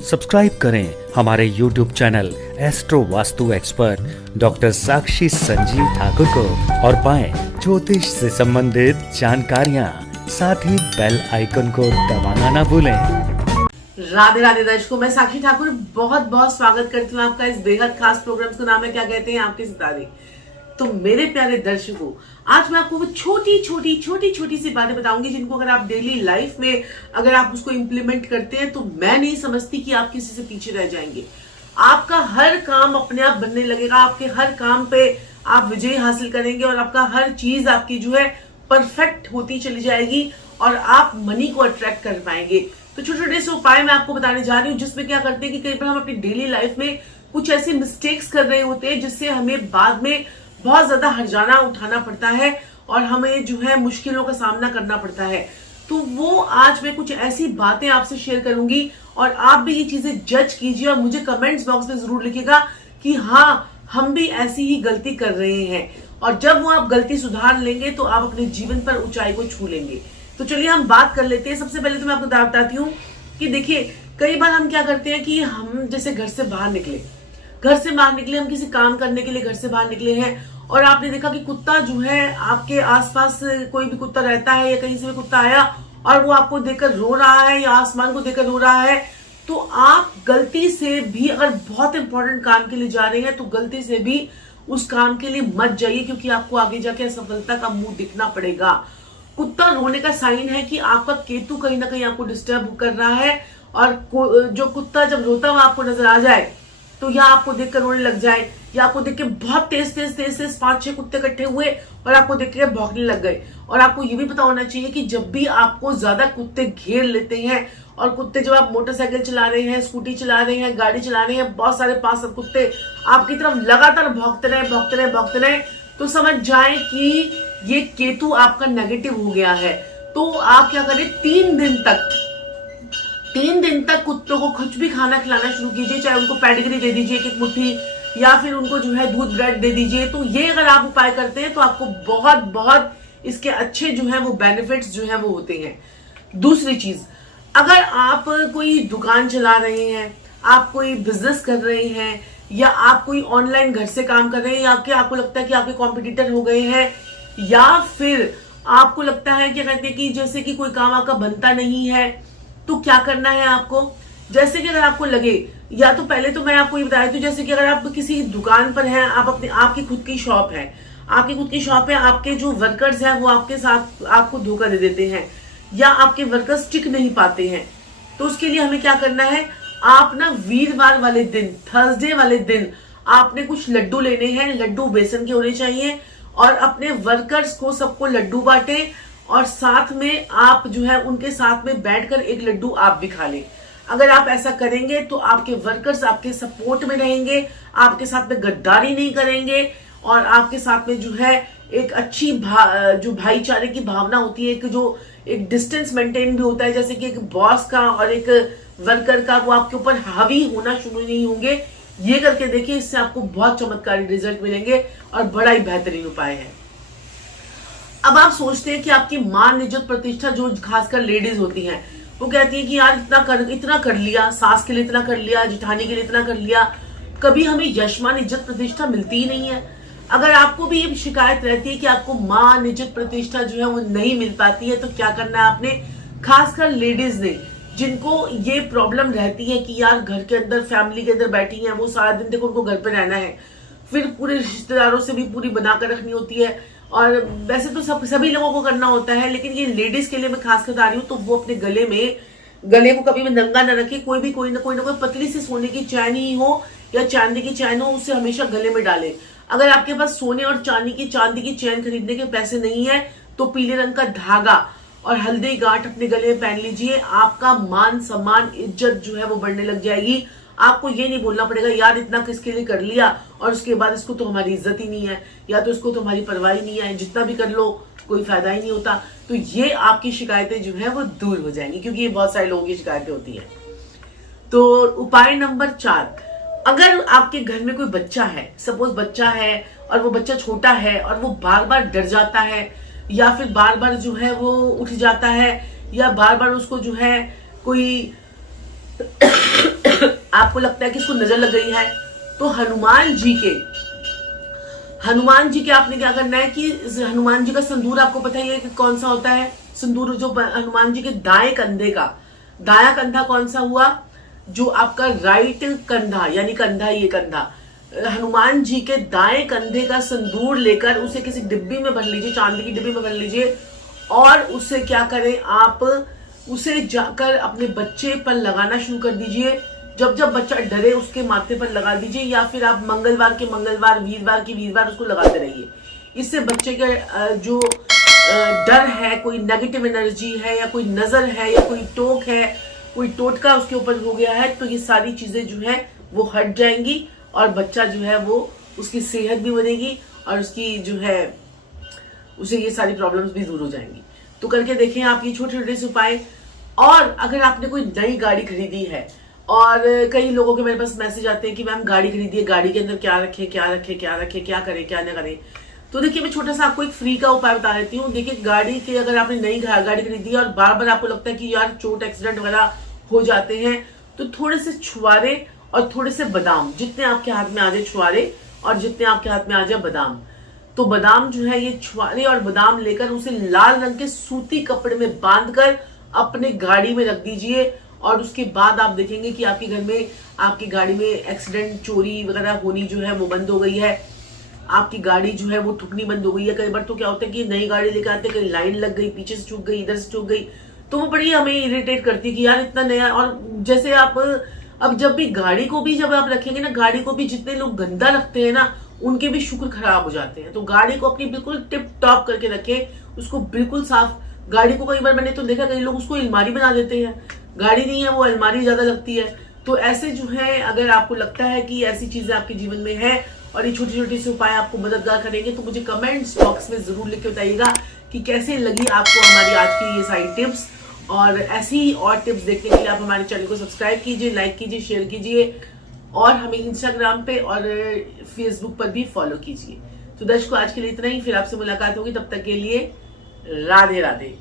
Subscribe करें हमारे YouTube channel astro Vastu expert doctor Sakshi Sanjeev Thakur को और पाएं ज्योतिष से संबंधित जानकारियां। साथ ही बेल आइकन को दबाना ना भूलें। राधे राधे दर्शकों, मैं साक्षी ठाकुर बहुत बहुत स्वागत करती हूँ आपका इस बेहद खास प्रोग्राम का नाम है क्या कहते हैं आपके सितारे। तो मेरे प्यारे दर्शकों, आज मैं आपको वो छोटी सी बातें बताऊंगी जिनको अगर आप डेली लाइफ में अगर आप उसको इम्प्लीमेंट करते हैं तो मैं नहीं समझती कि आप किसी से पीछे रह जाएंगे। आपका हर काम अपने आप बनने लगेगा, आपके हर काम पे आप विजय हासिल करेंगे और आपका हर चीज आपकी जो है परफेक्ट होती चली जाएगी और आप मनी को अट्रैक्ट कर पाएंगे। तो छोटे छोटे से उपाय मैं आपको बताने जा रही हूँ जिसमें क्या करते हैं कि कई बार हम अपनी डेली लाइफ में कुछ ऐसी मिस्टेक्स कर रहे होते हैं जिससे हमें बाद में बहुत ज्यादा हर्जाना उठाना पड़ता है और हमें जो है मुश्किलों का सामना करना पड़ता है। तो वो आज मैं कुछ ऐसी बातें आपसे शेयर करूंगी और आप भी ये चीजें जज कीजिए और मुझे कमेंट्स बॉक्स में जरूर लिखिएगा कि हाँ, हम भी ऐसी ही गलती कर रहे हैं। और जब वो आप गलती सुधार लेंगे तो आप अपने जीवन पर ऊंचाई को छू लेंगे। तो चलिए हम बात कर लेते हैं। सबसे पहले तो मैं आपको बताती हूँ कि देखिए, कई बार हम क्या करते हैं कि हम जैसे घर से बाहर निकले, हम किसी काम करने के लिए घर से बाहर निकले हैं और आपने देखा कि कुत्ता जो है आपके आसपास कोई भी कुत्ता रहता है या कहीं से भी कुत्ता आया और वो आपको देखकर रो रहा है या आसमान को देखकर रो रहा है, तो आप गलती से भी अगर बहुत इंपॉर्टेंट काम के लिए जा रहे हैं तो गलती से भी उस काम के लिए मत जाइए, क्योंकि आपको आगे जाके असफलता का मुंह दिखना पड़ेगा। कुत्ता रोने का साइन है कि आपका केतु कहीं ना कहीं आपको डिस्टर्ब कर रहा है और जो कुत्ता जब रोता हुआ आपको नजर आ जाए तो या आपको देखकर रोने लग जाए या आपको देख के बहुत तेज 5-6 कुत्ते इकट्ठे हुए और आपको देख के भौंकने लग गए। और आपको ये भी पता होना चाहिए कि जब भी आपको ज्यादा कुत्ते घेर लेते हैं और कुत्ते जब आप मोटरसाइकिल चला रहे हैं, स्कूटी चला रहे हैं, गाड़ी चला रहे हैं, बहुत सारे 5-7 कुत्ते आपकी तरफ लगातार भौंकते रहे, तो समझ जाए कि ये केतु आपका नेगेटिव हो गया है। तो आप क्या करें, 3 दिन तक कुत्तों को कुछ भी खाना खिलाना शुरू कीजिए, चाहे उनको पेडिग्री दे दीजिए एक मुट्ठी या फिर उनको जो है दूध ब्रेड दे दीजिए। तो ये अगर आप उपाय करते हैं तो आपको बहुत इसके अच्छे जो है वो बेनिफिट्स जो है वो होते हैं। दूसरी चीज, अगर आप कोई दुकान चला रहे हैं, आप कोई बिजनेस कर रहे हैं या आप कोई ऑनलाइन घर से काम कर रहे हैं या कि आपको लगता है कि आपके कॉम्पिटिटर हो गए हैं या फिर आपको लगता है क्या कहते हैं कि जैसे कि कोई काम आपका बनता नहीं है, तो क्या करना है आपको। जैसे कि अगर आपको लगे, या तो पहले तो मैं आपको ये बताया, तो जैसे कि अगर आप किसी दुकान पर हैं, आपकी खुद की शॉप है, आपके जो वर्कर्स हैं वो आपके साथ आपको धोखा दे देते हैं या आपके वर्कर्स टिक नहीं पाते हैं, तो उसके लिए हमें क्या करना है, आप ना वीरवार वाले दिन, थर्सडे वाले दिन आपने कुछ लड्डू लेने हैं। लड्डू बेसन के होने चाहिए और अपने वर्कर्स को सबको लड्डू बांटे और साथ में आप जो है उनके साथ में बैठकर एक लड्डू आप भी खा लें। अगर आप ऐसा करेंगे तो आपके वर्कर्स आपके सपोर्ट में रहेंगे, आपके साथ में गद्दारी नहीं करेंगे और आपके साथ में जो है एक अच्छी जो भाईचारे की भावना होती है, एक डिस्टेंस मेंटेन भी होता है, जैसे कि एक बॉस का और एक वर्कर का, वो आपके ऊपर हावी होना शुरू नहीं होंगे। ये करके देखिए, इससे आपको बहुत चमत्कारी रिजल्ट मिलेंगे और बड़ा ही बेहतरीन उपाय है। अब आप सोचते हैं कि आपकी मान इज्जत प्रतिष्ठा, जो खासकर लेडीज होती हैं, वो कहती है कि यार इतना कर लिया, सास के लिए इतना कर लिया, जिठानी के लिए इतना कर लिया, कभी हमें यशमान इज्जत प्रतिष्ठा मिलती ही नहीं है। अगर आपको भी ये शिकायत रहती है कि आपको मान इज्जत प्रतिष्ठा जो है वो नहीं मिल पाती है, तो क्या करना है आपने, खासकर लेडीज ने, जिनको ये प्रॉब्लम रहती है कि यार घर के अंदर फैमिली के अंदर बैठी है, वो सारा दिन देखो उनको घर पे रहना है, फिर पूरे रिश्तेदारों से भी पूरी बनाकर रखनी होती है और वैसे तो सभी लोगों को करना होता है, लेकिन ये लेडीज के लिए मैं खास बता रही हूँ। तो वो अपने गले को कभी भी नंगा न रखे, कोई ना कोई पतली सी सोने की चैन ही हो या चांदी की चैन हो, उसे हमेशा गले में डालें। अगर आपके पास सोने और चांदी की चैन खरीदने के पैसे नहीं है तो पीले रंग का धागा और हल्दी गांठ अपने गले में पहन लीजिए। आपका मान सम्मान इज्जत जो है वो बढ़ने लग जाएगी। आपको ये नहीं बोलना पड़ेगा यार इतना किसके लिए कर लिया और उसके बाद इसको तो हमारी इज्जत ही नहीं है या तो इसको तो हमारी परवाह ही नहीं है, जितना भी कर लो कोई फायदा ही नहीं होता। तो ये आपकी शिकायतें जो है वो दूर हो जाएंगी, क्योंकि ये बहुत सारे लोगों की शिकायतें होती हैं। तो उपाय नंबर 4, अगर आपके घर में कोई बच्चा है, सपोज बच्चा है और वो बच्चा छोटा है और वो बार बार डर जाता है या फिर बार बार जो है वो उठ जाता है या बार बार उसको जो है कोई आपको लगता है कि इसको नजर लग गई है, तो हनुमान जी के आपने क्या करना है कि हनुमान जी का संदूर आपको पता ही है कि कौन सा होता है। संदूर जो हनुमान जी के दाएं कंधा कौन सा हुआ, जो आपका राइट कंधा, यानी कंधा, ये कंधा, हनुमान जी के दाएं कंधे का संदूर लेकर उसे किसी डिब्बी में भर लीजिए, चांदी की डिब्बी में भर लीजिए, और उसे क्या करें आप, उसे जाकर अपने बच्चे पर लगाना शुरू कर दीजिए। जब जब बच्चा डरे उसके माथे पर लगा दीजिए, या फिर आप मंगलवार के मंगलवार, वीरवार की वीरवार उसको लगाते रहिए। इससे बच्चे के जो डर है, कोई नेगेटिव एनर्जी है, या कोई नजर है, या कोई टोक है, कोई टोटका उसके ऊपर हो गया है, तो ये सारी चीजें जो है वो हट जाएंगी, और बच्चा जो है वो, उसकी सेहत भी बनेगी, और उसकी जो है उसे ये सारी प्रॉब्लम्स भी दूर हो जाएंगी। तो करके देखें आप ये छोटे छोटे से उपाय। और अगर आपने कोई नई गाड़ी खरीदी है, और कई लोगों के मेरे पास मैसेज आते हैं कि मैम गाड़ी खरीदी है, गाड़ी के अंदर क्या रखे, क्या करें, क्या ना करें। तो देखिए मैं छोटा सा आपको एक फ्री का उपाय बता देती हूँ। देखिए गाड़ी के, अगर आपने नई गाड़ी खरीदी है और बार बार आपको लगता है कि यार चोट एक्सीडेंट वगैरह हो जाते हैं, तो थोड़े से छुआरे और थोड़े से बादाम, जितने आपके हाथ में आ जाए छुआरे और जितने आपके हाथ में आ जाए बादाम, तो बादाम जो है, ये छुआरे और बादाम लेकर उसे लाल रंग के सूती कपड़े में बांधकर अपने गाड़ी में रख दीजिए। और उसके बाद आप देखेंगे कि आपके घर में, आपकी गाड़ी में एक्सीडेंट, चोरी वगैरह होनी जो है वो बंद हो गई है। आपकी गाड़ी जो है वो ठुकनी बंद हो गई है। कई बार तो क्या होता है कि नई गाड़ी लेकर आते हैं, कहीं लाइन लग गई, पीछे से चूक गई, इधर से चूक गई, तो वो बड़ी हमें इरिटेट करती है कि यार इतना नया। और जैसे आप अब जब भी गाड़ी को भी जब आप रखेंगे ना, गाड़ी को भी जितने लोग गंदा रखते हैं ना, उनके भी शुक्र खराब हो जाते हैं। तो गाड़ी को अपनी बिल्कुल टिप टॉप करके रखें, उसको बिल्कुल साफ। गाड़ी को कई बार मैंने तो देखा, कई लोग उसको अलमारी बना देते हैं, गाड़ी नहीं है वो अलमारी ज्यादा लगती है। तो ऐसे जो है, अगर आपको लगता है कि ऐसी चीजें आपके जीवन में है और ये छोटी छोटी से उपाय आपको मददगार करेंगे, तो मुझे कमेंट्स बॉक्स में जरूर लिख के बताइएगा कि कैसे लगी आपको हमारी आज की ये सारी टिप्स। और ऐसी ही और टिप्स देखने के लिए आप हमारे चैनल को सब्सक्राइब कीजिए, लाइक कीजिए, शेयर कीजिए, और हमें इंस्टाग्राम पे और फेसबुक पर भी फॉलो कीजिए। तो दर्शकों आज के लिए इतना ही, फिर आपसे मुलाकात होगी, तब तक के लिए राधे राधे।